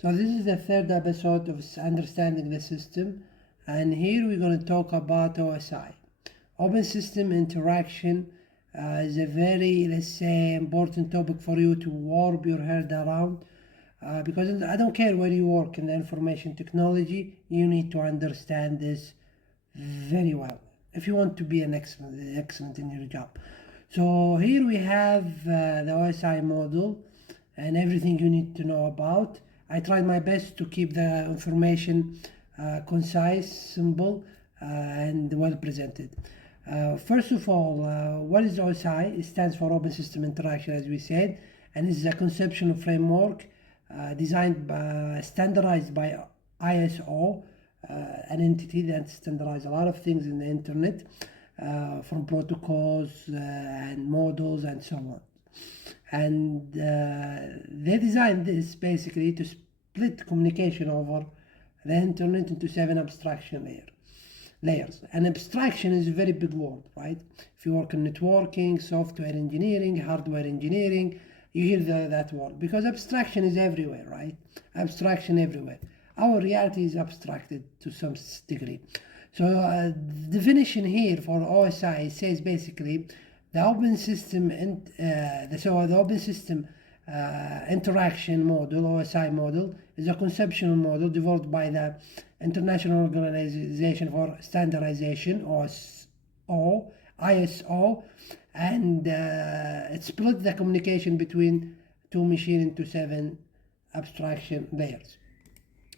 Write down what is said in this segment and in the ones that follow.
So this is the third episode of Understanding the System, and here we're going to talk about OSI. Open System Interaction is a very, let's say, important topic for you to warp your head around because I don't care where you work in the information technology, you need to understand this very well if you want to be an excellent in your job. So here we have the OSI model and everything you need to know about. I tried my best to keep the information concise, simple, and well presented. First of all, what is OSI? It stands for Open System Interaction, as we said, and is a conceptual framework designed standardized by ISO, an entity that standardizes a lot of things in the internet, from protocols and models and so on. And they designed this basically to split communication over the internet into 7 abstraction layers. And abstraction is a very big word, right? If you work in networking, software engineering, hardware engineering, you hear that word because abstraction is everywhere, right? Abstraction everywhere. Our reality is abstracted to some degree. So the definition here for OSI says basically the open system the open system interaction model, OSI model, is a conceptual model developed by the International Organization for Standardization, ISO, and it split the communication between two machines into 7 abstraction layers.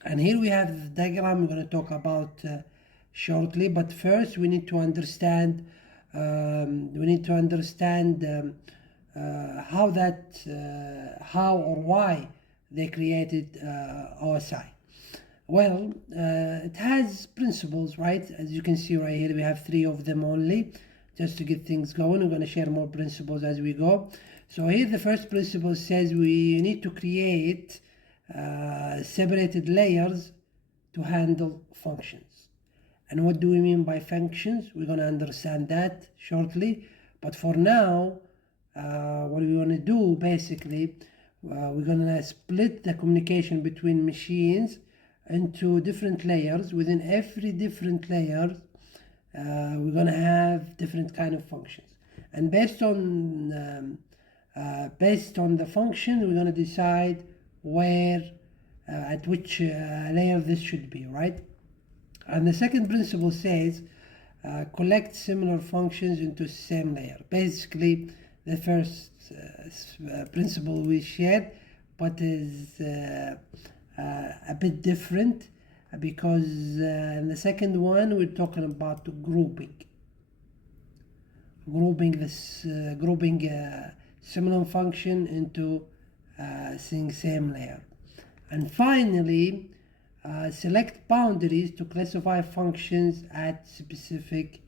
And here we have the diagram we're going to talk about shortly, but first we need to understand how or why they created OSI. Well, it has principles, right? As you can see right here, we have 3 of them only, just to get things going. We're going to share more principles as we go. So here the first principle says we need to create separated layers to handle functions. And what do we mean by functions? We're going to understand that shortly. But for now, what we want to do basically, we're going to split the communication between machines into different layers. Within every different layer, we're going to have different kind of functions. And based on the function, we're going to decide where, at which layer this should be, right? And the second principle says collect similar functions into same layer. Basically, the first principle we shared, but is a bit different because in the second one we're talking about grouping similar function into same layer. And finally, select boundaries to classify functions at specific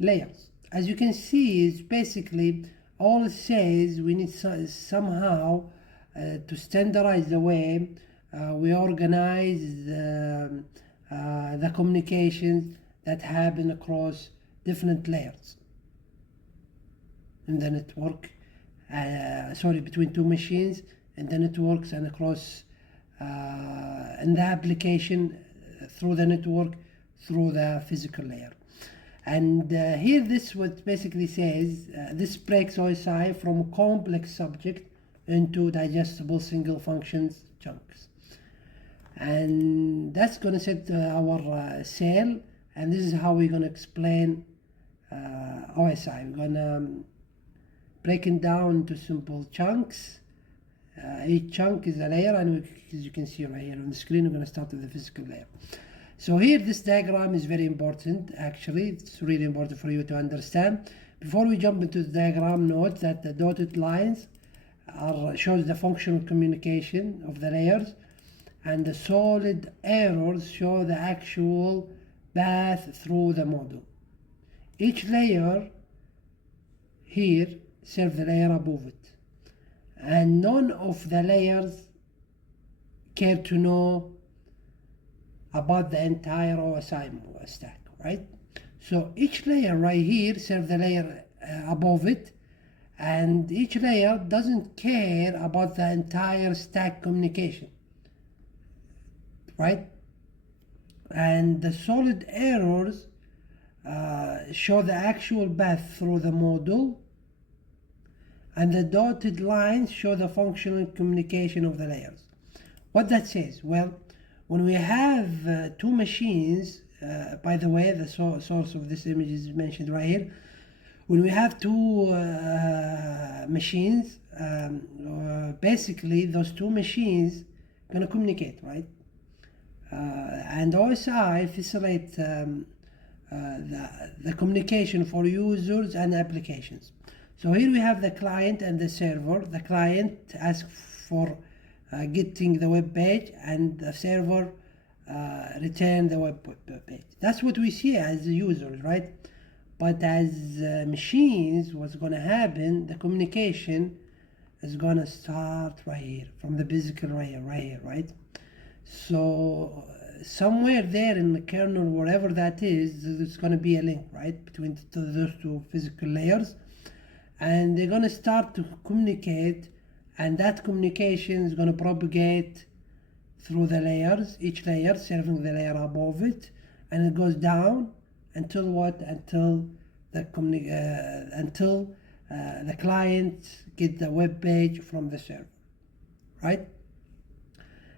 layers. As you can see, it's basically all it says we need somehow to standardize the way we organize the communications that happen across different layers in the network, between 2 machines in the networks and across in the application through the network, through the physical layer. And here this what basically says, this breaks OSI from a complex subject into digestible single functions chunks. And that's going to set our sail, and this is how we're going to explain OSI. We're going to break it down into simple chunks. Each chunk is a layer, and as you can see right here on the screen, we're going to start with the physical layer. So here this diagram is very important. Actually, it's really important for you to understand. Before we jump into the diagram, note that the dotted lines shows the functional communication of the layers, and the solid arrows show the actual path through the model. Each layer here serves the layer above it, and none of the layers care to know about the entire OSI stack, right? So each layer right here serves the layer above it, and each layer doesn't care about the entire stack communication. right? And the solid arrows show the actual path through the module, and the dotted lines show the functional communication of the layers. What that says? Well, when we have two machines, by the way, the source of this image is mentioned right here. When we have two machines, basically those two machines gonna communicate, right? And OSI facilitate the communication for users and applications. So here we have the client and the server. The client asks for getting the web page, and the server return the web page. That's what we see as the users, right? But as machines, what's going to happen, the communication is going to start right here, from the physical layer, right here, right? So somewhere there in the kernel, wherever that is, there's going to be a link, right, between those two physical layers, and they're going to start to communicate, and that communication is going to propagate through the layers, each layer serving the layer above it, and it goes down until what? Until the client get the web page from the server, right?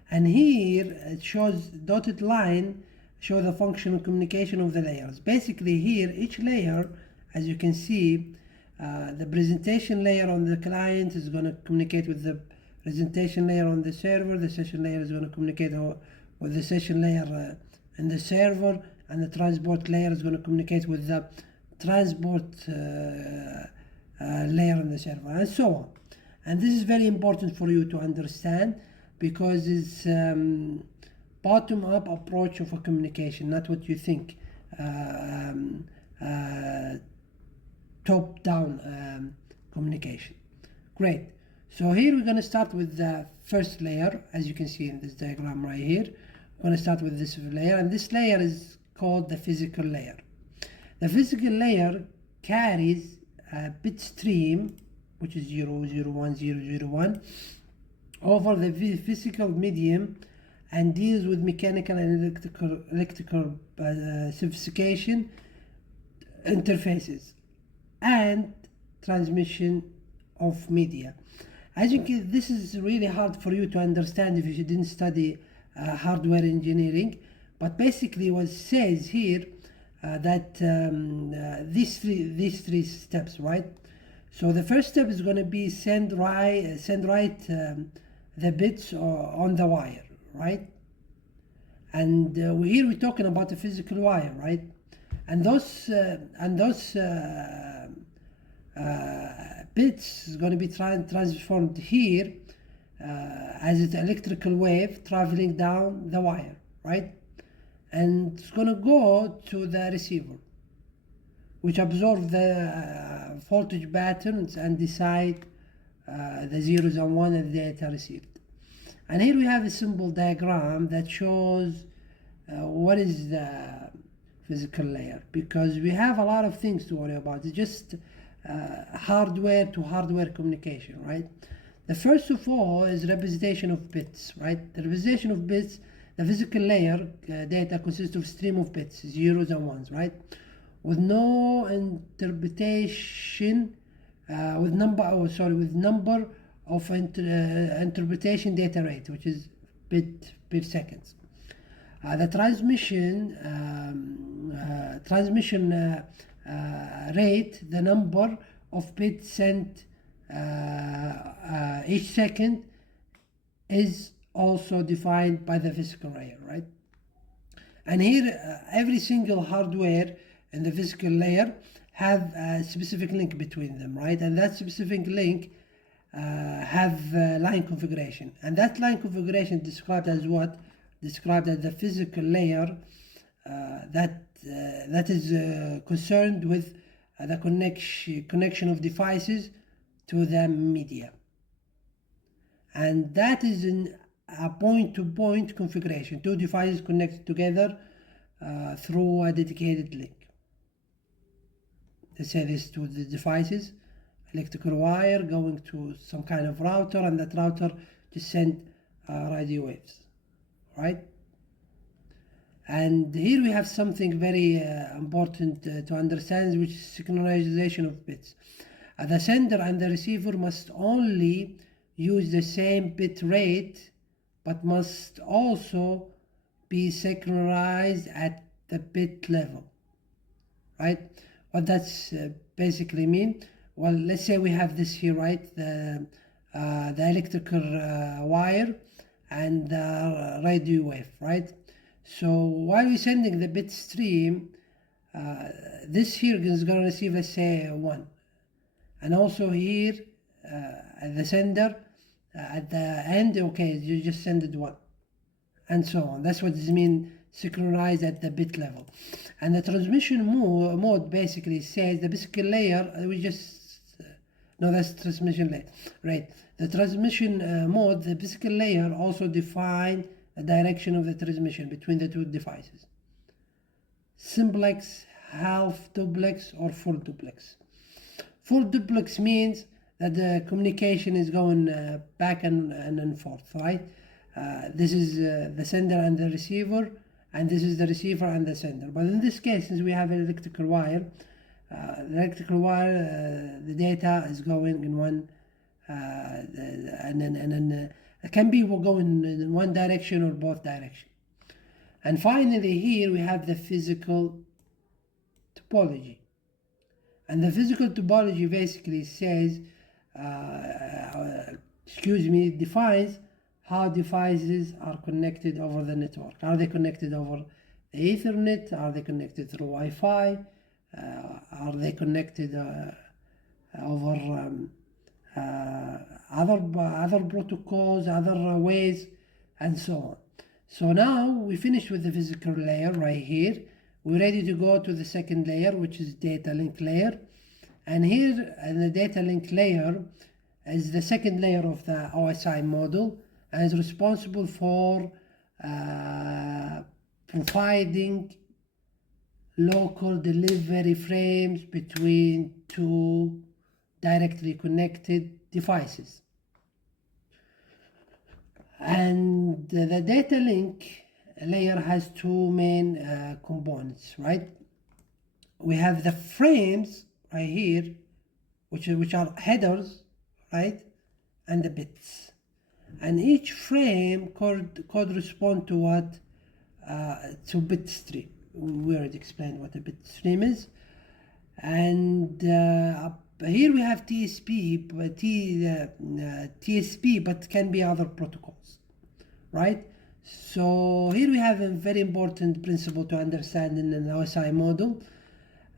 And here it shows dotted line show the functional communication of the layers. Basically here, each layer, as you can see, the presentation layer on the client is going to communicate with the presentation layer on the server. The session layer is going to communicate with the session layer and the server, and the transport layer is going to communicate with the transport layer on the server, and so on. And this is very important for you to understand, because it's bottom-up approach of a communication, not what you think, top-down communication. Great. So here we're going to start with the first layer, as you can see in this diagram right here. We're going to start with this layer, and this layer is called the physical layer. The physical layer carries a bit stream, which is 0, 0, 1, 0, 0, 1, over the physical medium, and deals with mechanical and electrical sophistication, interfaces, and transmission of media. As you can, this is really hard for you to understand if you didn't study hardware engineering, but basically what it says here that these three steps, right? So the first step is going to be send write the bits on the wire, right? And here we're talking about the physical wire, right? And those bits is going to be transformed here as an electrical wave traveling down the wire, right? And it's going to go to the receiver, which absorb the voltage patterns and decide the zeros and one and the data received. And here we have a simple diagram that shows what is the physical layer, because we have a lot of things to worry about. It's just hardware to hardware communication, right? The first of all is representation of bits, right? The representation of bits, the physical layer data consists of stream of bits, zeros and ones, right? With no interpretation, with number of interpretation data rate, which is bit per seconds. The transmission rate, the number of bits sent each second, is also defined by the physical layer, right? And here every single hardware in the physical layer have a specific link between them, right? And that specific link have line configuration, and that line configuration described as what? Described as the physical layer that is concerned with the connection of devices to the media, and that is in a point-to-point configuration. Two devices connected together through a dedicated link. Let's say this to the devices, electrical wire going to some kind of router, and that router just send radio waves, right? And here we have something very important to understand, which is synchronization of bits. The sender and the receiver must only use the same bit rate, but must also be synchronized at the bit level, right? What that's basically mean? Well, let's say we have this here, right? The electrical wire and the radio wave, right? So while we're sending the bit stream, this here is going to receive, let's say, 1. And also here, at the sender, at the end, okay, you just send it 1. And so on. That's what this means, synchronized at the bit level. And the transmission mode basically says the physical layer, we just, no, that's transmission rate. The transmission mode, the physical layer also define the direction of the transmission between the two devices. Simplex, half duplex, or full duplex. Full duplex means that the communication is going back and forth, right? This is the sender and the receiver, and this is the receiver and the sender. But in this case, since we have an electrical wire, the data is going in one, and then it can be going in one direction or both directions. And finally, here we have the physical topology. And the physical topology basically says, defines how devices are connected over the network. Are they connected over the Ethernet? Are they connected through Wi-Fi? Are they connected over other protocols, other ways, and so on. So now we finished with the physical layer right here. We're ready to go to the second layer, which is data link layer. And here in the data link layer is the second layer of the OSI model, and is responsible for providing local delivery frames between two directly connected devices. And the data link layer has two main components, right? We have the frames right here, which are headers, right, and the bits. And each frame could correspond to what? To bit stream. We already explained what a bit stream is. And here we have TSP, but can be other protocols, right? So here we have a very important principle to understand in an OSI model.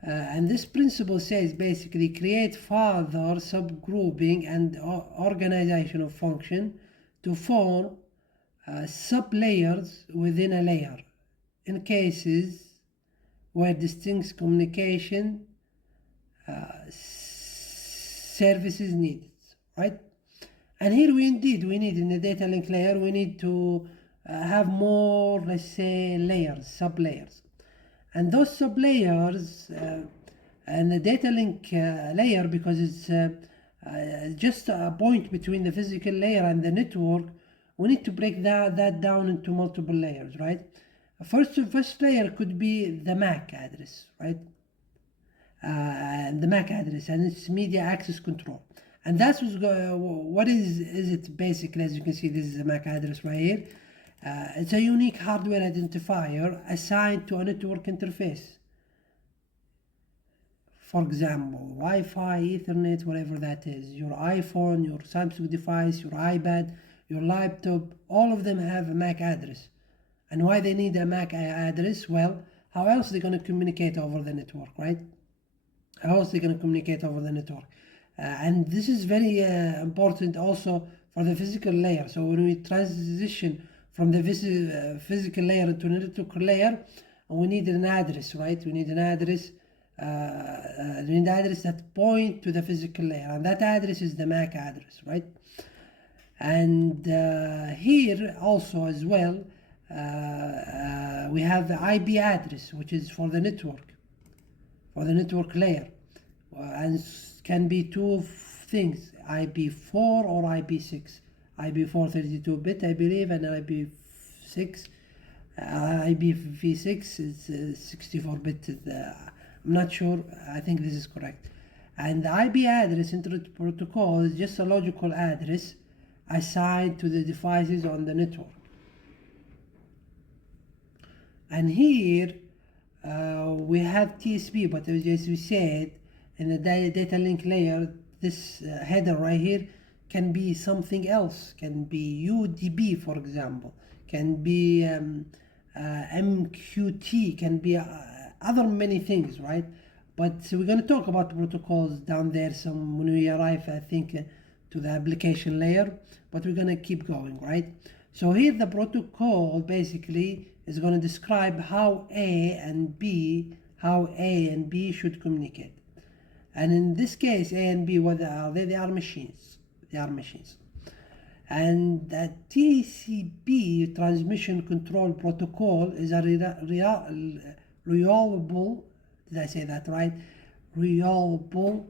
And this principle says basically create further subgrouping and organization of function to form sub-layers within a layer in cases where distinct communication services needed, right? And here we need in the data link layer, we need to have more, let's say, layers, sub-layers. And those sub-layers and the data link layer, because it's just a point between the physical layer and the network, we need to break that down into multiple layers, right? First layer could be the MAC address, right? The MAC address and its media access control. And that's what is it basically. As you can see, this is the MAC address right here. It's a unique hardware identifier assigned to a network interface. For example, Wi-Fi, Ethernet, whatever that is. Your iPhone, your Samsung device, your iPad, your laptop, all of them have a MAC address. And why they need a MAC address? Well, how else are they going to communicate over the network, right? How else are they going to communicate over the network? And this is very important also for the physical layer. So when we transition from the physical layer to the network layer, we need an address, right? We need an address, that point to the physical layer, and that address is the MAC address, right? And here also as well, we have the IP address, which is for the network layer, and can be two things, IP4 or IP6. IP4 32-bit, I believe, and IP6 IPv6 is 64-bit. I'm not sure. I think this is correct. And the IP address Internet Protocol is just a logical address assigned to the devices on the network. And here we have TCP, but as we said, in the data link layer, this header right here can be something else, can be UDP, for example, can be MQT, can be other many things, right? But we're going to talk about protocols down there some when we arrive, I think, to the application layer, but we're going to keep going, right? So here the protocol basically is going to describe how A and B should communicate. And in this case, A and B, what are they? They are machines. They are machines. And the TCP, Transmission Control Protocol, is a reliable, did I say that right? Reliable,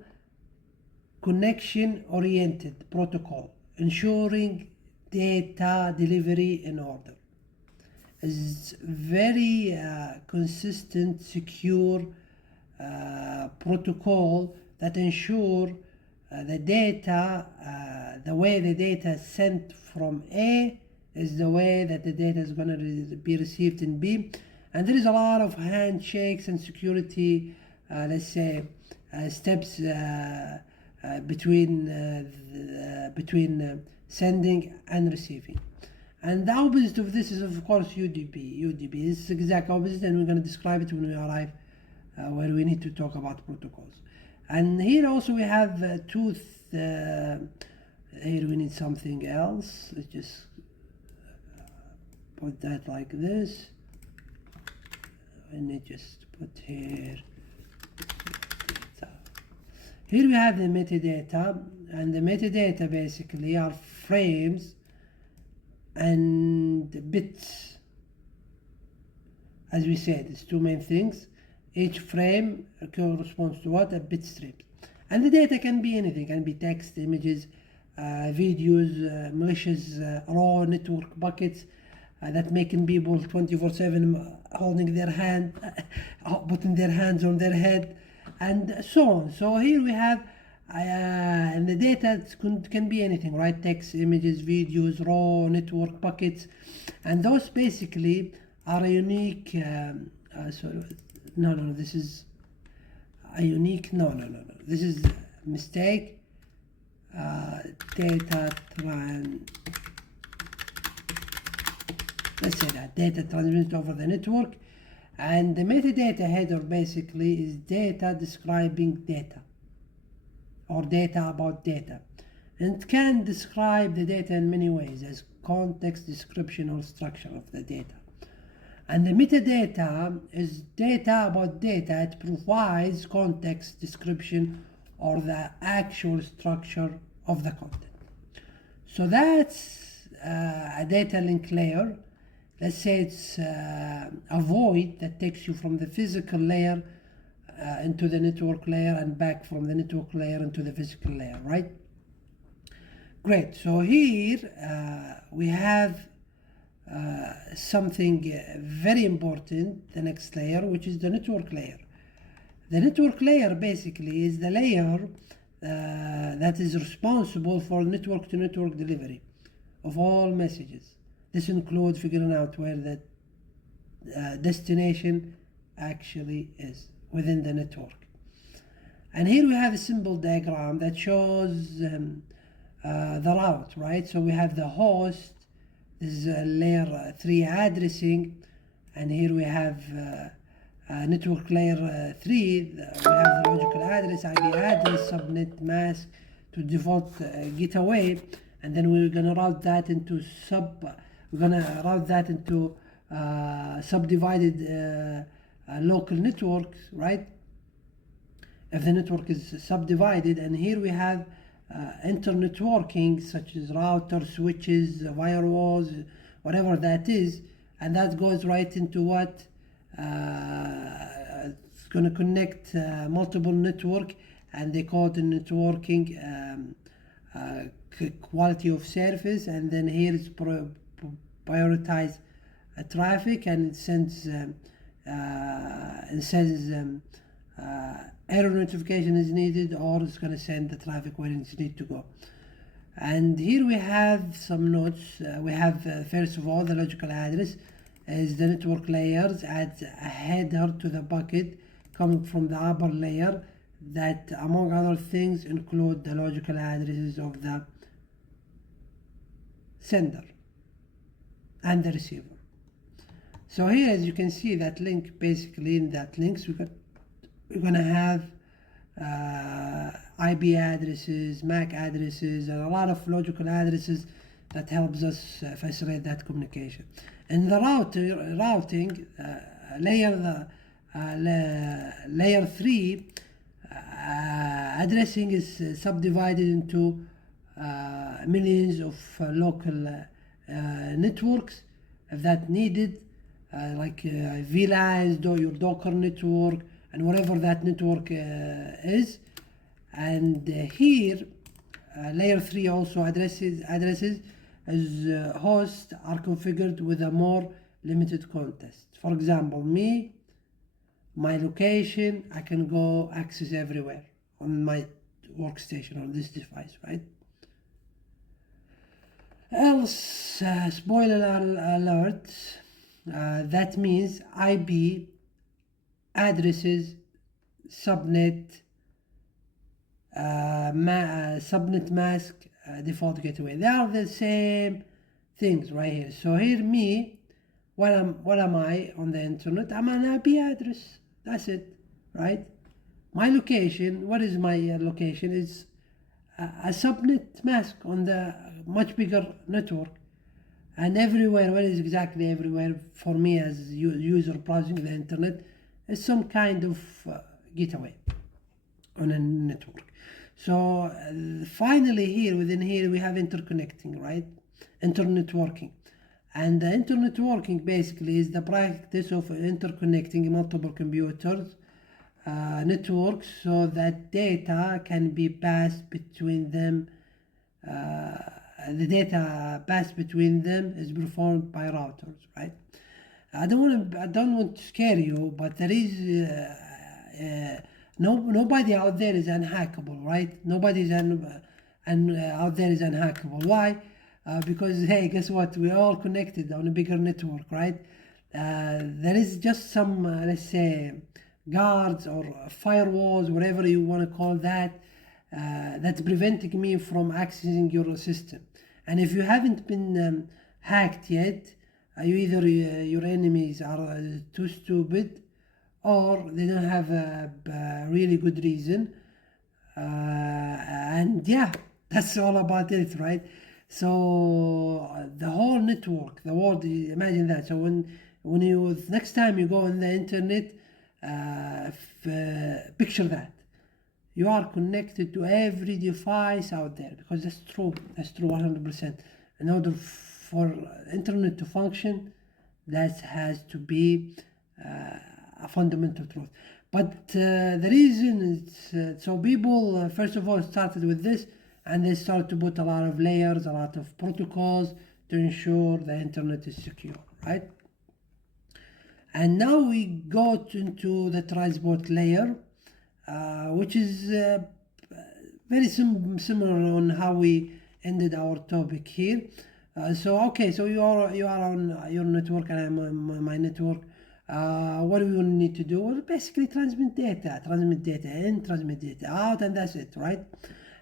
connection-oriented protocol, ensuring data delivery in order. Is very consistent, secure protocol that ensure the data, the way the data is sent from A is the way that the data is going to be received in B. And there is a lot of handshakes and security, let's say, steps between sending and receiving. And the opposite of this is, of course, UDP. UDP is the exact opposite, and we're going to describe it when we arrive where we need to talk about protocols. And here also we have here we need something else. Let's just put that like this. And it just put here. Here we have the metadata, and the metadata basically are frames and bits. As we said, it's two main things. Each frame corresponds to what? A bit stream. And the data can be anything, can be text, images, videos, malicious raw network buckets that making people 24/7 holding their hand, putting their hands on their head, and so on. So here we have, and the data can be anything, right? Text, images, videos, raw network buckets, and those basically are a unique. No, this is a unique. No. This is a mistake. Let's say that data transmitted over the network, and the metadata header basically is data describing data, or data about data, and it can describe the data in many ways as context, description, or structure of the data. And the metadata is data about data. It provides context, description, or the actual structure of the content. So that's a data link layer. Let's say it's a void that takes you from the physical layer into the network layer and back from the network layer into the physical layer, right? Great. So here we have something very important, the next layer, which is the network layer. The network layer basically is the layer that is responsible for network-to-network delivery of all messages. This includes figuring out where the destination actually is within the network. And here we have a symbol diagram that shows the route, right? So we have the host. This is a layer 3 addressing, and here we have network layer 3. We have the logical address, IP address, subnet, mask to default gateway, and then we're gonna route that into subdivided local networks, right? If the network is subdivided, and here we have internetworking such as routers, switches, firewalls, whatever that is, and that goes right into what it's going to connect multiple network, and they call it the networking quality of service. And then here is prioritize traffic, and it sends error notification is needed, or it's going to send the traffic where it needs to go. And here we have some notes. We have first of all, the logical address is the network layers adds a header to the bucket coming from the upper layer that, among other things, include the logical addresses of the sender and the receiver. So here, as you can see, that link, basically in that links, we're gonna have IP addresses, MAC addresses, and a lot of logical addresses that helps us facilitate that communication. In the routing layer 3, addressing is subdivided into millions of local networks if that needed, like VLANs, your Docker network, and whatever that network is. And here layer 3 also addresses as hosts are configured with a more limited context. For example, my location, I can go access everywhere on my workstation on this device, right? Else, spoiler alert, that means IP addresses, subnet, subnet mask, default gateway. They are the same things right here. So here what am I on the internet? I'm an IP address. That's it, right? My location, what is my location? Is a subnet mask on the much bigger network. And everywhere, what is exactly everywhere for me as user browsing the internet is some kind of gateway on a network. So finally here, within here, we have interconnecting, right? Internetworking. And the internetworking basically is the practice of interconnecting multiple computers, networks, so that data can be passed between them. The data passed between them is performed by routers, right? I don't want to scare you, but there is nobody out there is unhackable, right? Nobody's out there is unhackable. Why? Because hey, guess what? We're all connected on a bigger network, right? There is just some, let's say, guards or firewalls, whatever you want to call that, that's preventing me from accessing your system. And if you haven't been hacked yet, either your enemies are too stupid, or they don't have a really good reason. And yeah, that's all about it, right? So the whole network, the world, imagine that. So when you next time you go on the internet, picture that you are connected to every device out there, because that's true 100%. In order for internet to function, that has to be a fundamental truth. But the reason is so people first of all started with this, and they started to put a lot of layers, a lot of protocols to ensure the internet is secure, right? And now we go into the transport layer, which is very similar on how we ended our topic here. So you are on your network and I'm on my network. What do we need to do? Well, basically transmit data in, transmit data out, and that's it, right?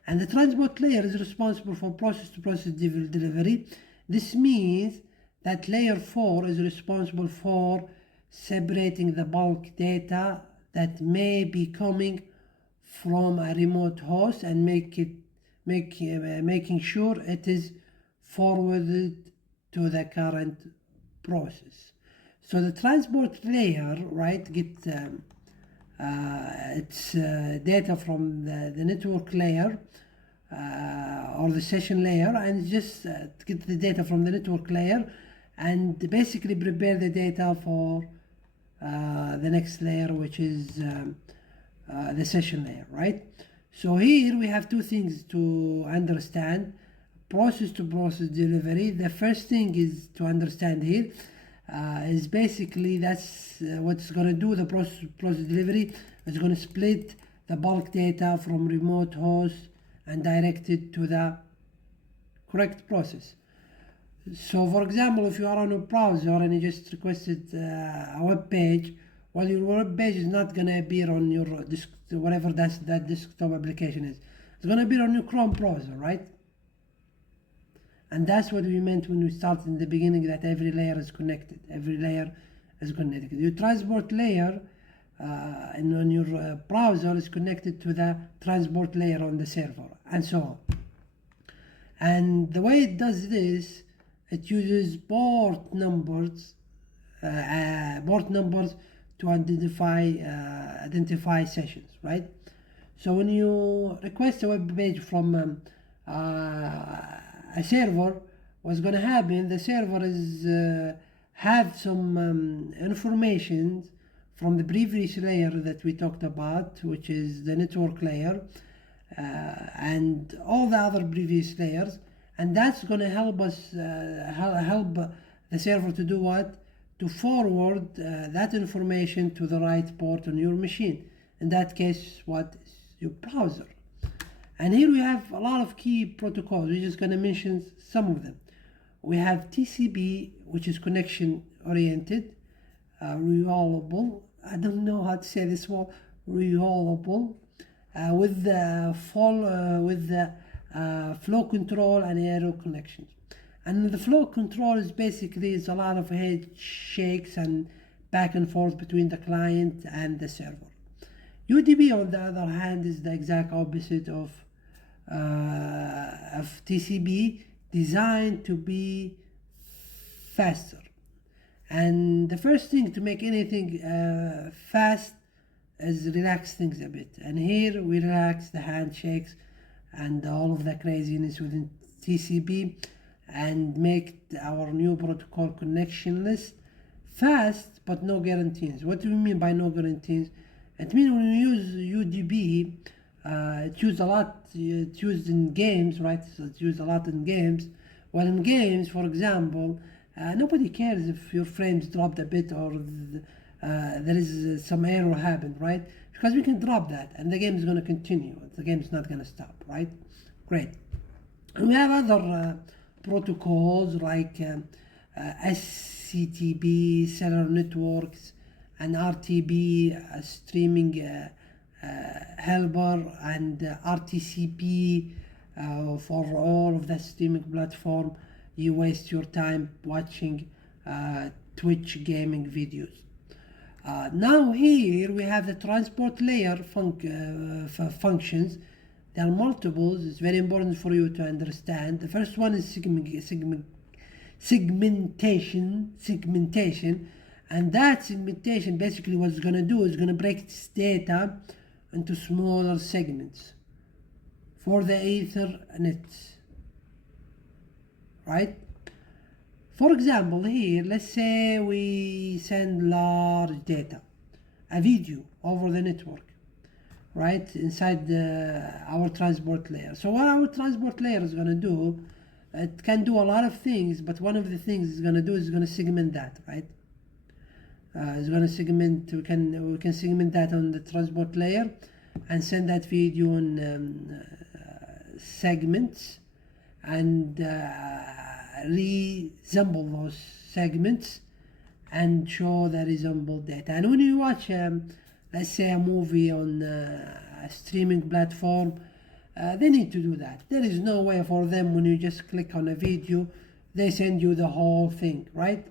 And the transport layer is responsible for process-to-process delivery. This means that layer 4 is responsible for separating the bulk data that may be coming from a remote host and making sure it is forwarded to the current process. So the transport layer, right, get its data from the network layer or the session layer, and just get the data from the network layer and basically prepare the data for the next layer, which is the session layer, right? So here we have two things to understand: process to process delivery. The first thing is to understand here is basically that's what's going to do the process delivery. It's going to split the bulk data from remote host and direct it to the correct process. So for example, if you are on a browser and you just requested a web page, well, your web page is not going to appear on your whatever that desktop application is. It's going to appear on your Chrome browser, right? And that's what we meant when we started in the beginning, that every layer is connected. Every layer is connected. Your transport layer on your browser is connected to the transport layer on the server, and so on. And the way it does this, it uses port numbers to identify sessions, right? So when you request a web page from a server, what's going to happen? The server is have some information from the previous layer that we talked about, which is the network layer, and all the other previous layers, and that's going to help us help the server to do what? To forward that information to the right port on your machine. In that case, what is your browser? And here we have a lot of key protocols. We're just going to mention some of them. We have TCP, which is connection oriented, reliable. I don't know how to say this word. Reliable, with the flow control and arrow connections. And the flow control is basically a lot of head shakes and back and forth between the client and the server. UDP, on the other hand, is the exact opposite of TCP, designed to be faster. And the first thing to make anything fast is relax things a bit. And here we relax the handshakes and all of the craziness within TCP and make our new protocol connectionless, fast but no guarantees. What do we mean by no guarantees? It means when you use UDP, it's used a lot. It's used in games, right? So it's used a lot in games. Well, in games, for example, nobody cares if your frames dropped a bit or there is some error happened, right? Because we can drop that and the game is going to continue. The game is not going to stop, right? Great. And we have other protocols like SCTP, cellular networks, and RTB, streaming helper, and RTCP for all of the streaming platform. You waste your time watching Twitch gaming videos. Now here we have the transport layer functions. There are multiples. It's very important for you to understand. The first one is segmentation, and that segmentation basically what it's going to do is going to break this data into smaller segments for the Ethernet, right? For example, here, let's say we send large data, a video over the network, right, inside our transport layer. So what our transport layer is going to do, it can do a lot of things, but one of the things it's going to do is going to segment that, right? It's going to segment. We can segment that on the transport layer, and send that video in segments, and resemble those segments and show the resemble data. And when you watch, let's say, a movie on a streaming platform, they need to do that. There is no way for them when you just click on a video, they send you the whole thing, right?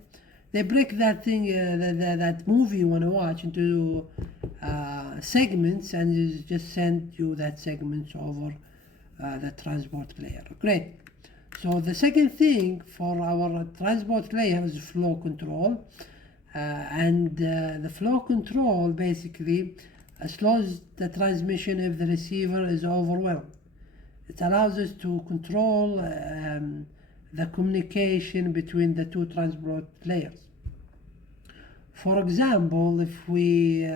They break that thing, that movie you want to watch into segments, and just send you that segments over the transport layer. Great. So the second thing for our transport layer is flow control, and the flow control basically slows the transmission if the receiver is overwhelmed. It allows us to control the communication between the two transport layers. For example, if we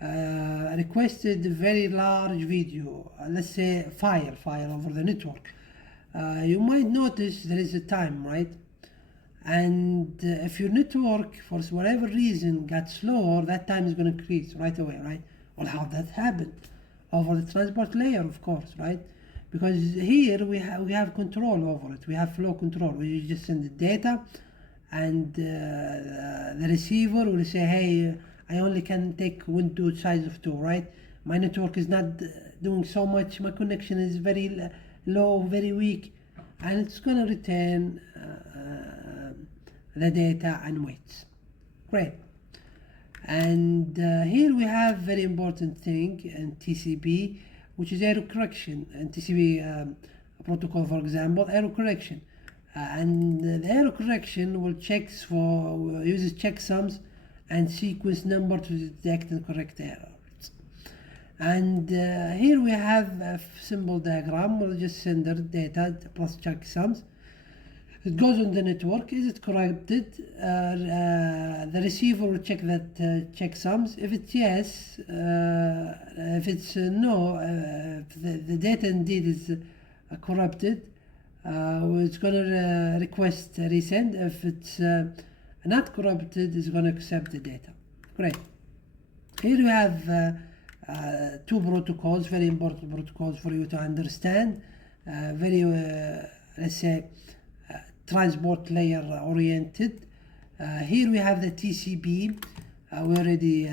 requested a very large video, let's say file over the network, you might notice there is a time, right? And if your network for whatever reason got slower, that time is going to increase right away, right? Well, how that happened? Over the transport layer, of course, right? Because here we have control over it. We have flow control. We just send the data, and the receiver will say, hey, I only can take window size of 2, right? My network is not doing so much. My connection is very low, very weak, and it's gonna return the data and wait. Great. And here we have very important thing in TCP, which is error correction. And TCP protocol, for example, error correction. And the error correction will checks for uses checksums and sequence number to detect and correct errors. And here we have a simple diagram. We'll just send the data plus checksums. It goes on the network. Is it corrupted? The receiver will check that checksums. If it's yes, if it's no, if the data indeed is corrupted, it's going to request resend. If it's not corrupted, it's going to accept the data. Great. Here we have 2 protocols, very important protocols for you to understand. Very, let's say, transport layer oriented. Here we have the TCP. We already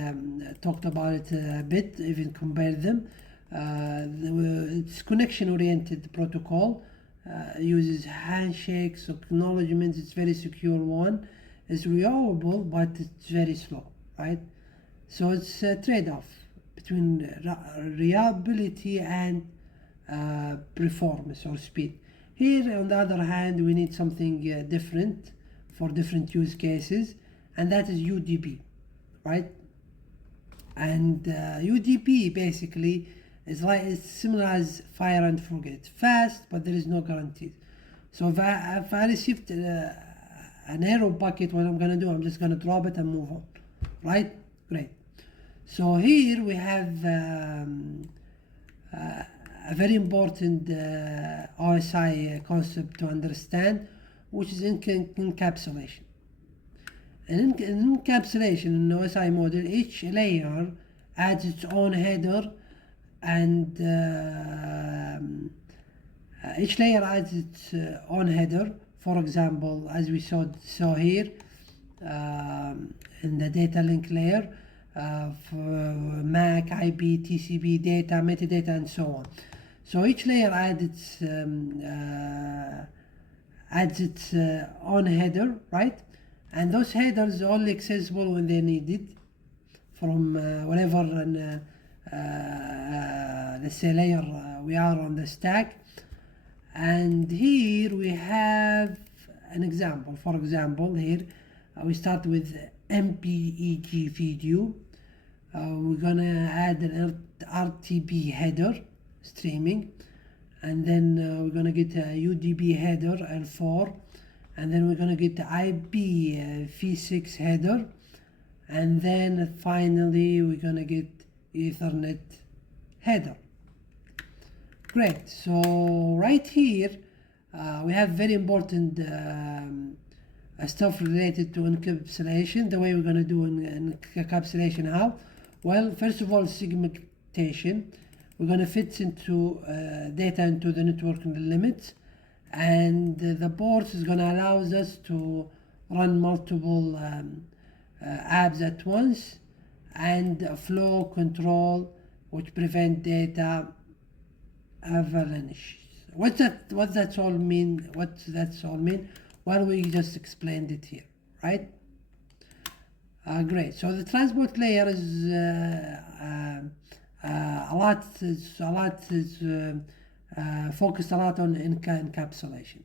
talked about it a bit, even compared them. It's connection oriented protocol. Uses handshakes, acknowledgements. It's very secure one. It's reliable, but it's very slow, right? So it's a trade-off between reliability and performance or speed. Here, on the other hand, we need something different for different use cases, and that is UDP, right? And UDP basically is like it's similar as fire and forget. It's fast, but there is no guarantees. So if I received an error bucket, what I'm gonna do, I'm just gonna drop it and move on, right? Great. So here we have a very important OSI concept to understand, which is encapsulation. And in encapsulation in the OSI model, each layer adds its own header, and each layer adds its own header. For example, as we saw here in the data link layer, for MAC, IP, TCP data, metadata, and so on. So each layer adds its own header, right? And those headers are only accessible when they're needed from whatever let's say layer we are on the stack. And here we have an example. For example, here we start with MPEG video. We're gonna add an RTB header streaming, and then we're gonna get a UDP header L4, and then we're gonna get the IP v6 header, and then finally we're gonna get Ethernet header. Great. So right here we have very important stuff related to encapsulation. The way we're gonna do encapsulation, how? Well, first of all, segmentation. We're going to fit into data into the network limits, and the port is going to allow us to run multiple apps at once, and flow control, which prevent data avalanche. What that all mean? Well, we just explained it here, right? Great. So the transport layer is focused a lot on encapsulation.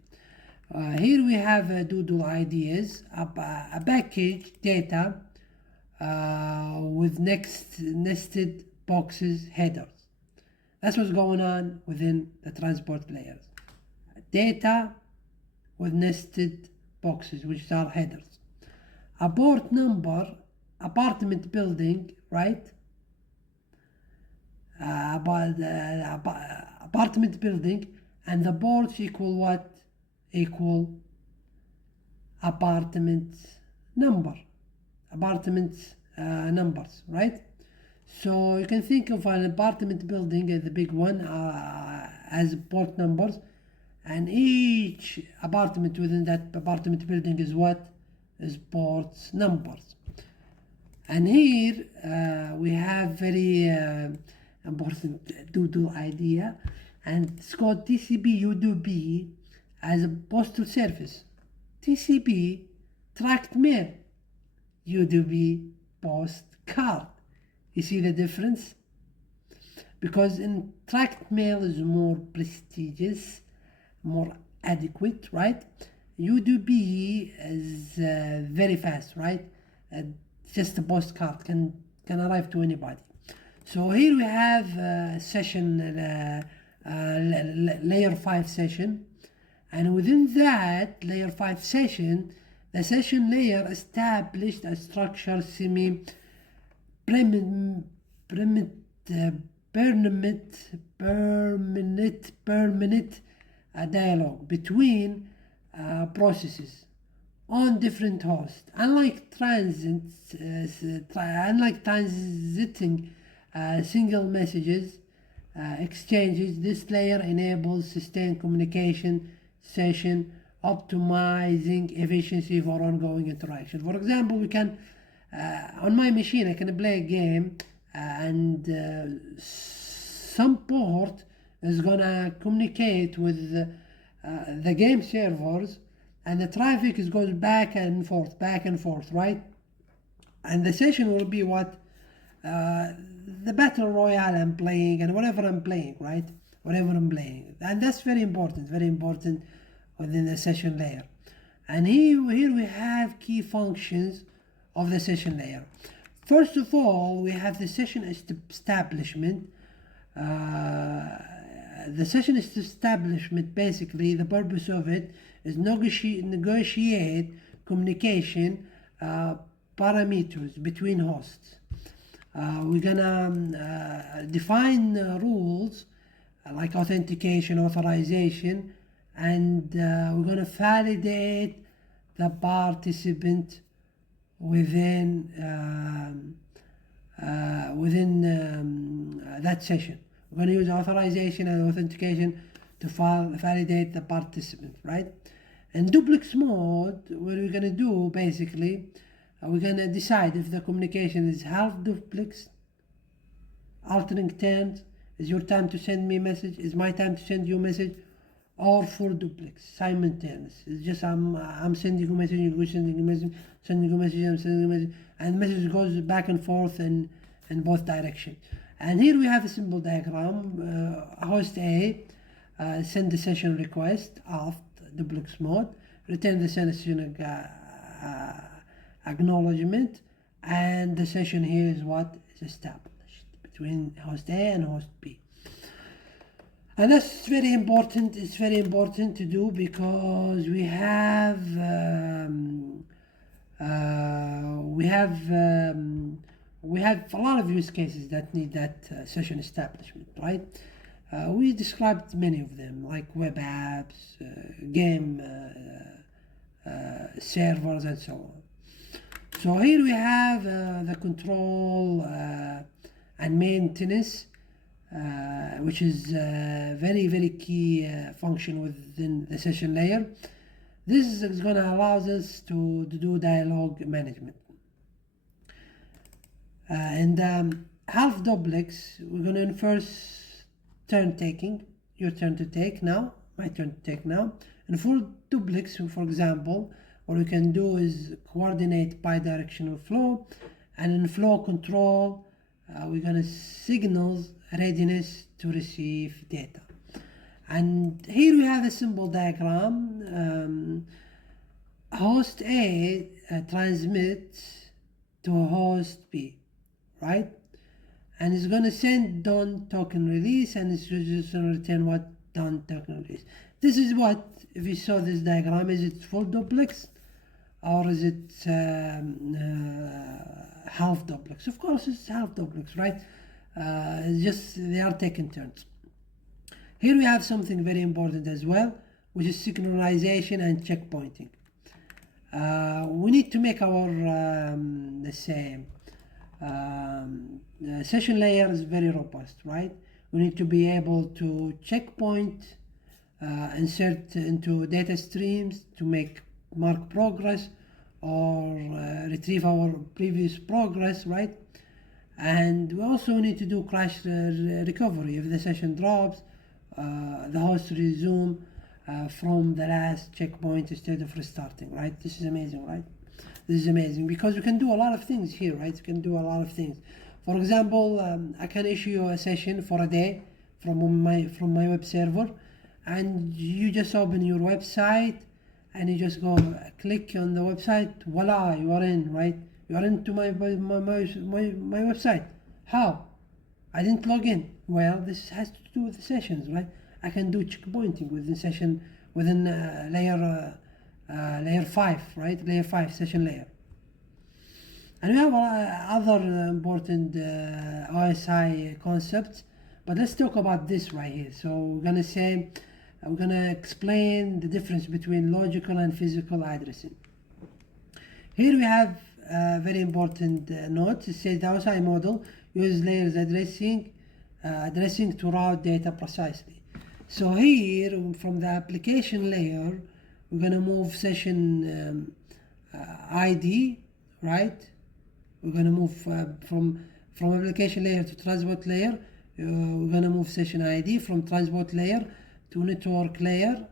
Here we have doodle ideas, a package data with nested boxes headers. That's what's going on within the transport layers. Data with nested boxes, which are headers. A port number, apartment building, right? Apartment building, and the ports equal what? Equal apartment numbers, right? So you can think of an apartment building as the big one as port numbers, and each apartment within that apartment building is what? Is ports numbers. And here we have very important doodle idea, and it's called TCP UDP as a postal service. TCP, tracked mail. UDP, postcard. You see the difference? Because in tracked mail is more prestigious, more adequate, right? UDP is very fast, right? Just a postcard can arrive to anybody. So here we have session layer 5 session, and within that layer 5 session, the session layer established a structure permanent dialogue between processes on different hosts. Unlike transiting single messages exchanges, this layer enables sustained communication session, optimizing efficiency for ongoing interaction. For example, we can on my machine I can play a game and some port is gonna communicate with the game servers, and the traffic goes back and forth, right? And the session will be what the battle royale I'm playing and whatever I'm playing, right? Whatever I'm playing, and that's very important within the session layer. And here we have key functions of the session layer. First of all, we have the session establishment. The session establishment, basically the purpose of it is negotiate communication parameters between hosts. We're gonna define rules like authentication, authorization, and we're gonna validate the participant within that session. We're going to use authorization and authentication to validate the participant, right? In duplex mode, what we're going to do basically, we're going to decide if the communication is half duplex, altering terms, is your time to send me a message, is my time to send you a message, or full duplex, simultaneous. It's just I'm sending you a message, you're sending a message, sending a message, I'm sending a message, and the message goes back and forth in both directions. And here we have a simple diagram. Host A send the session request of duplex mode, return the session acknowledgement, and the session here is what is established between host A and host B. And that's very important. It's very important to do because we have a lot of use cases that need that session establishment, right? We described many of them, like web apps, game servers, and so on. So here we have the control and maintenance, which is very key function within the session layer. This is going to allow us to do dialogue management. And half duplex, we're going to first turn taking, your turn to take now, my turn to take now. And full duplex, for example, what we can do is coordinate bidirectional flow, and in flow control, we're going to signal readiness to receive data. And here we have a simple diagram. Host A transmits to host B, right? And it's going to send done token release, and it's just going to return what done token release. This is what, if you saw this diagram, is it full duplex or is it half duplex? Of course it's half duplex, right? It's just they are taking turns. Here we have something very important as well, which is synchronization and checkpointing. we need to make our let's say session layer is very robust, right? We need to be able to checkpoint, insert into data streams to mark progress or retrieve our previous progress, right? And we also need to do crash recovery. If the session drops, the host resume from the last checkpoint instead of restarting, right? This is amazing, right? This is amazing because you can do a lot of things here, right? You can do a lot of things. For example, I can issue a session for a day from my web server, and you just open your website and you just go click on the website. Voila, you are in, right? You are into my website. How? I didn't log in. Well, this has to do with the sessions, right? I can do checkpointing within session within layer 5, right? Layer 5 session layer. And we have other important OSI concepts, but let's talk about this right here. So we're gonna explain the difference between logical and physical addressing. Here we have a very important note. It says the OSI model uses layers addressing to route data precisely. So here, from the application layer, we're gonna move session ID, right? We're gonna move from application layer to transport layer. We're gonna move session ID from transport layer to network layer.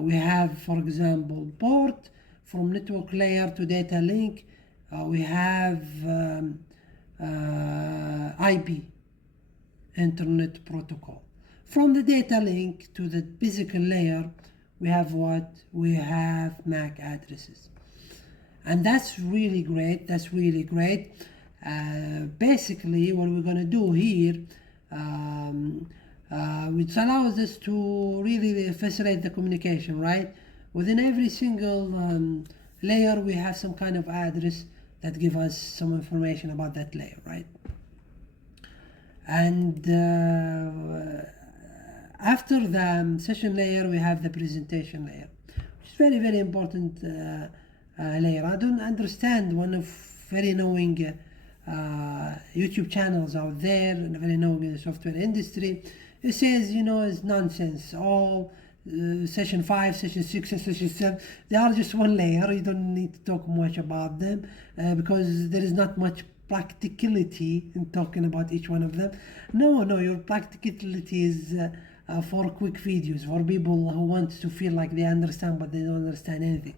We have, for example, port. From network layer to data link, we have IP, Internet Protocol. From the data link to the physical layer, we have what? We have MAC addresses. And that's really great, that's really great. Basically, what we're gonna do here, which allows us to really facilitate the communication, right? Within every single layer, we have some kind of address that give us some information about that layer, right? And after the session layer, we have the presentation layer, which is very, very important layer. I don't understand one of very knowing YouTube channels out there, and very knowing in the software industry. It says, you know, it's nonsense. All session 5, session 6, and session 7, they are just one layer. You don't need to talk much about them because there is not much practicality in talking about each one of them. No, your practicality is for quick videos, for people who want to feel like they understand but they don't understand anything.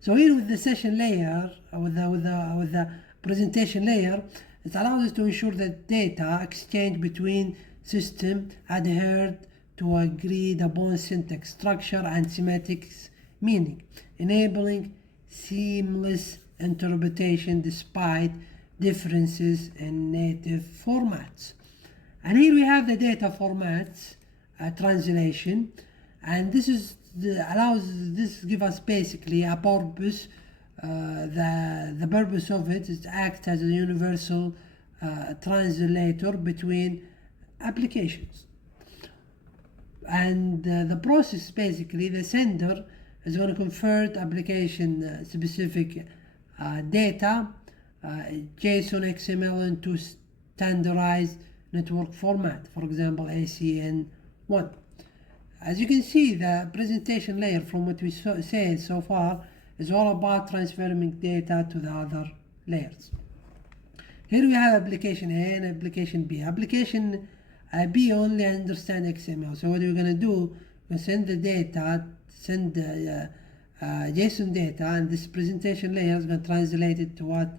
So here with the session layer, with the presentation layer, it allows us to ensure that data exchange between system adhered to agreed upon syntax structure and semantic meaning, enabling seamless interpretation despite differences in native formats. And here we have the data formats translation, and this give us basically a purpose. The purpose of it is to act as a universal translator between applications. And the process, basically, the sender is going to convert application specific data, JSON, XML into standardized network format, for example, ACN1. As you can see, the presentation layer, from what we said so far, is all about transferring data to the other layers. Here we have application A and application B. Application B only understand XML. So what we're going to do, we send the data, send the JSON data, and this presentation layer is going to translate it to what?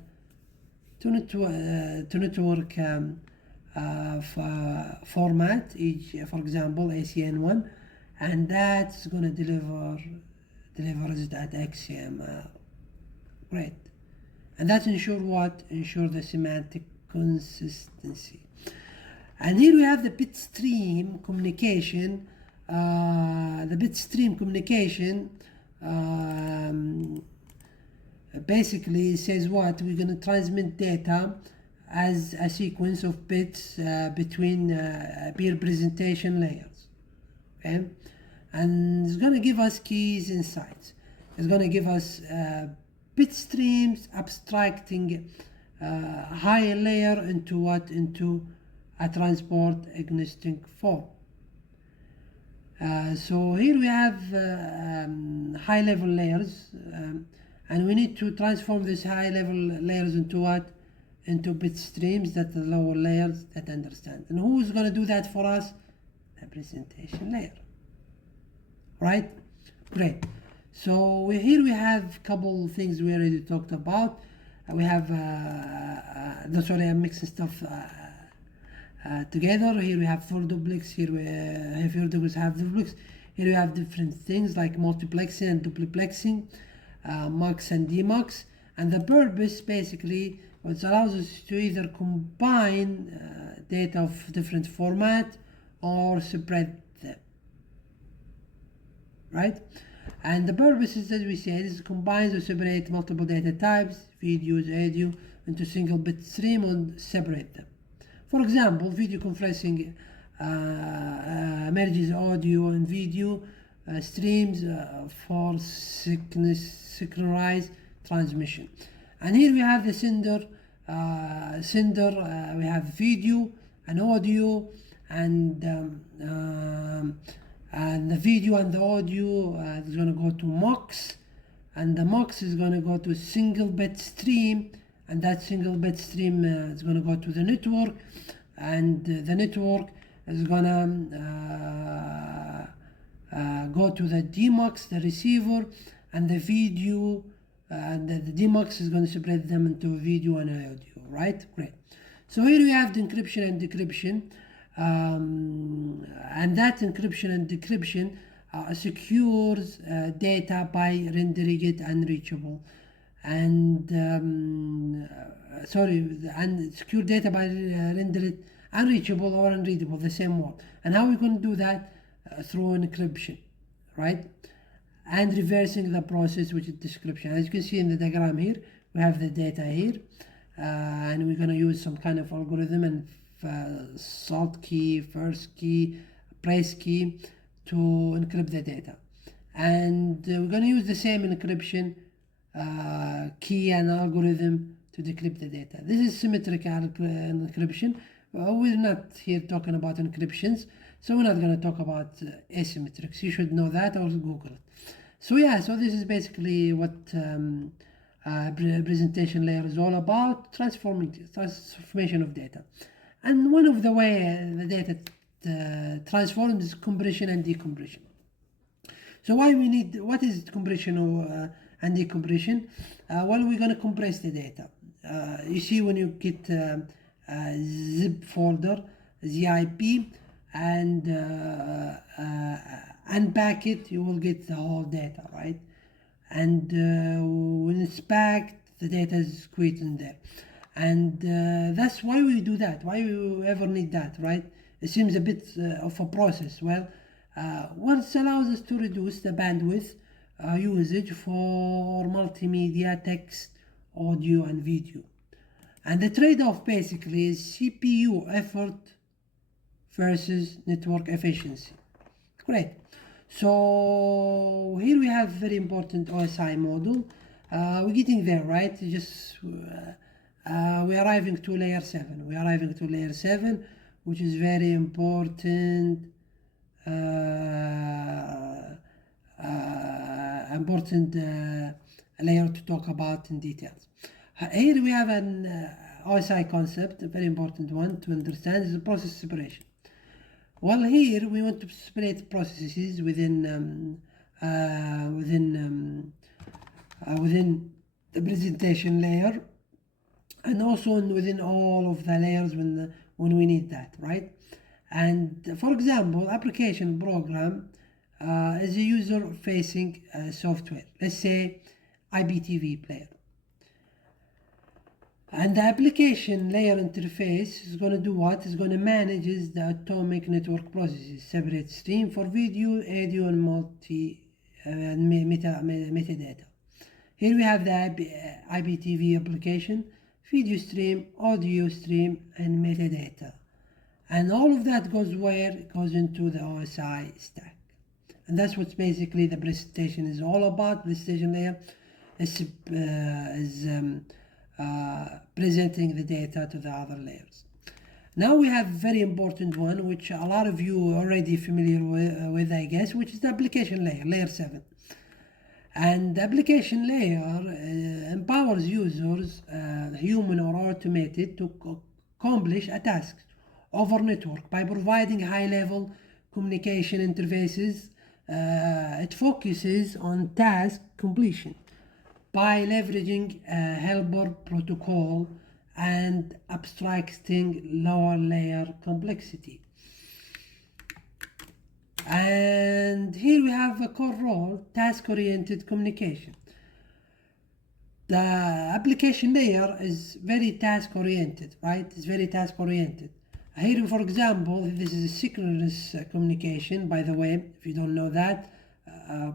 To network format, each, for example, ACN1, and that's going to deliver it at XML. Great. And that ensure what? Ensure the semantic consistency. And here we have the bitstream communication. The bitstream communication basically says what? We're going to transmit data as a sequence of bits between peer presentation layers. Okay? And it's going to give us keys insights. is going to give us bit streams abstracting higher layer into what? Into a transport agnostic form. So here we have high level layers, and we need to transform these high level layers into what? Into bit streams that the lower layers that understand. And who's going to do that for us? The presentation layer. Right? Great. So here we have a couple things we already talked about. We have sorry, I'm mixing stuff together. Here we have for duplex. Here we have duplex. Here we have different things like multiplexing and duplexing, mux and demux. And the purpose basically, which allows us to either combine data of different format or separate them. Right? And the purpose is, as we said, is combines or separate multiple data types, videos, audio, into single bit stream and separate them. For example, video conferencing merges audio and video streams for synchronized transmission. And here we have the sender. We have video and audio, and the video and the audio is going to go to mux, and the mux is going to go to a single bit stream, and that single bit stream is going to go to the network, and the network is going to go to the demux, the receiver, and the video, and the demux is going to separate them into video and audio. Right? Great. So here we have the encryption and decryption. And that encryption and decryption secures data by rendering it unreachable, and secure data by rendering it unreachable or unreadable, the same word. And how we going to do that? Through encryption, right? And reversing the process, which is decryption. As you can see in the diagram here, we have the data here, and we're going to use some kind of algorithm and salt key, first key, price key to encrypt the data. And we're going to use the same encryption key and algorithm to decrypt the data. This is symmetric encryption. We're not here talking about encryptions, so we're not going to talk about asymmetrics. You should know that or Google it. So yeah, so this is basically what presentation layer is all about: transformation of data. And one of the way the data transforms is compression and decompression. So what is compression and decompression? Well, we're going to compress the data. You see, when you get a zip folder, zip, and unpack it, you will get the whole data, right? And when it's packed, the data is squeezed in there. And that's why we do that. Why we ever need that, right? It seems a bit of a process. Well, what allows us to reduce the bandwidth usage for multimedia, text, audio, and video. And the trade-off basically is CPU effort versus network efficiency. Great. So here we have very important OSI model. We're getting there, right? We're arriving to layer 7. We're arriving to layer 7, which is very important. Layer to talk about in details. Here we have an OSI concept, a very important one to understand, is the process separation. Well, here we want to separate processes within the presentation layer, and also within all of the layers when we need that, right? And for example, application program is a user-facing software. Let's say IPTV player. And the application layer interface is going to do what? It's going to manage the atomic network processes, separate stream for video, audio, and metadata. Here we have the IPTV application, video stream, audio stream, and metadata. And all of that goes where? It goes into the OSI stack. And that's what basically the presentation is all about. Presentation layer is presenting the data to the other layers. Now we have very important one, which a lot of you are already familiar with, I guess, which is the application layer, layer 7. And the application layer empowers users, human or automated, to accomplish a task over network by providing high-level communication interfaces. It focuses on task completion by leveraging a helper protocol and abstracting lower layer complexity. And here we have a core role, task-oriented communication. The application layer is very task-oriented, right? It's very task-oriented. Here, for example, this is a synchronous communication, by the way, if you don't know that.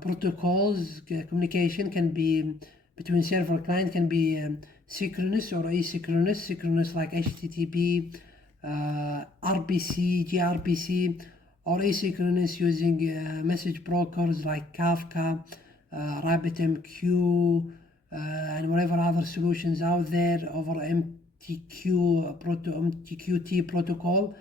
Protocols, communication can be between server and client can be synchronous or asynchronous. Synchronous like HTTP, RPC, gRPC, or asynchronous using message brokers like Kafka, RabbitMQ, and whatever other solutions out there over MQTT protocol.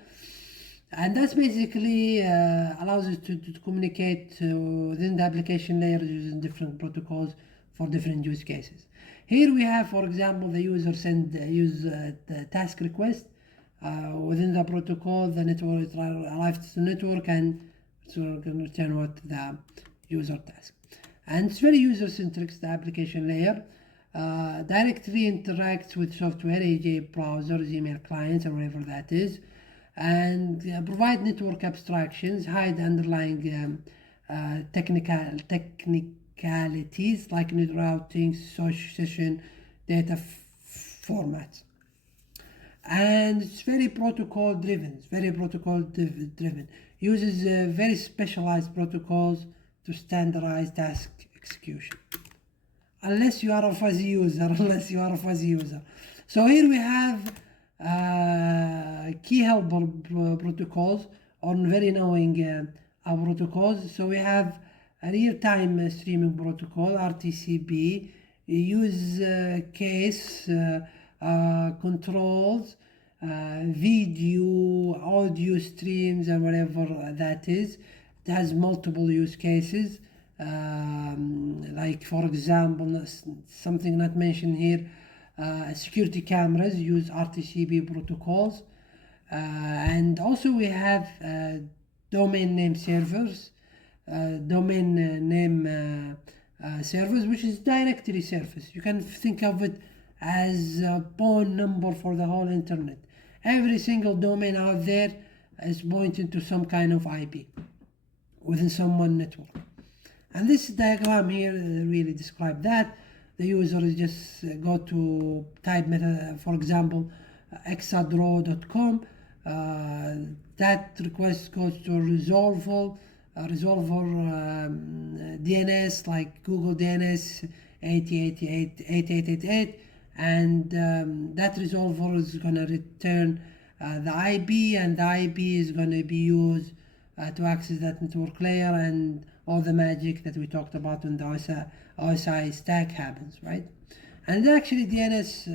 And that's basically allows us to communicate within the application layer using different protocols for different use cases. Here we have, for example, the user the task request within the protocol. The network arrives to the network and it's going to return what the user task. And it's very user-centric, the application layer. Directly interacts with software, AJ browsers, email clients, or whatever that is, and provide network abstractions, hide underlying technicalities like net routing, session, data formats. And it's very protocol driven. Uses very specialized protocols to standardize task execution. Unless you are a fuzzy user. So here we have key helper protocols on very knowing protocols. So we have a real-time streaming protocol, RTCP, use case controls, video, audio streams, and whatever that is. It has multiple use cases. Like for example, something not mentioned here, security cameras use RTCP protocols, and also we have domain name servers, servers, which is directory service. You can think of it as a phone number for the whole internet. Every single domain out there is pointing to some kind of IP within some one network. And this diagram here really describes that. The user is just go to type for example, exadrow.com. That request goes to resolver DNS like Google DNS 8088, and that resolver is going to return the IP, and the IP is going to be used to access that network layer, and all the magic that we talked about in the OSI stack happens, right? And actually DNS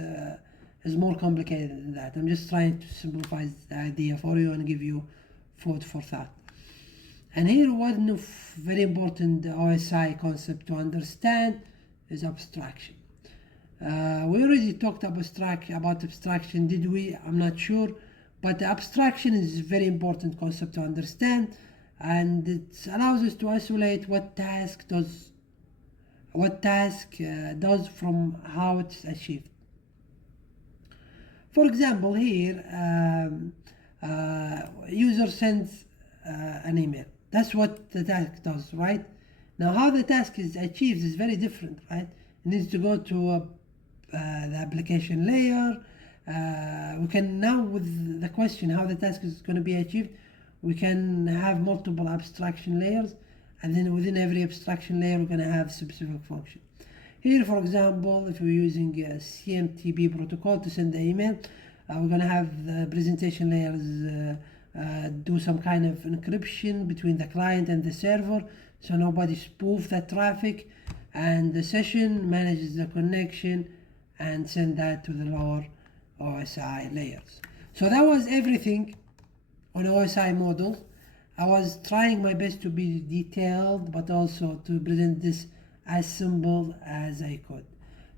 is more complicated than that. I'm just trying to simplify the idea for you and give you food for thought. And here one very important OSI concept to understand is abstraction. We already talked about abstraction, did we? I'm not sure, but the abstraction is a very important concept to understand, and it allows us to isolate what task does from how it's achieved. For example, here user sends an email. That's what the task does, right? Now how the task is achieved is very different, right? It needs to go to the application layer. We can now, with the question how the task is going to be achieved, we can have multiple abstraction layers, and then within every abstraction layer we're going to have specific function. Here, for example, if we're using a CMTP protocol to send the email, we're going to have the presentation layers do some kind of encryption between the client and the server so nobody spoof the traffic, and the session manages the connection and send that to the lower OSI layers. So that was everything on OSI model. I was trying my best to be detailed, but also to present this as simple as I could.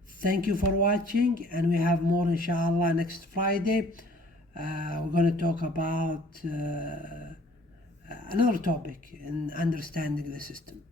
Thank you for watching, and we have more inshallah next Friday. We're going to talk about another topic in understanding the system.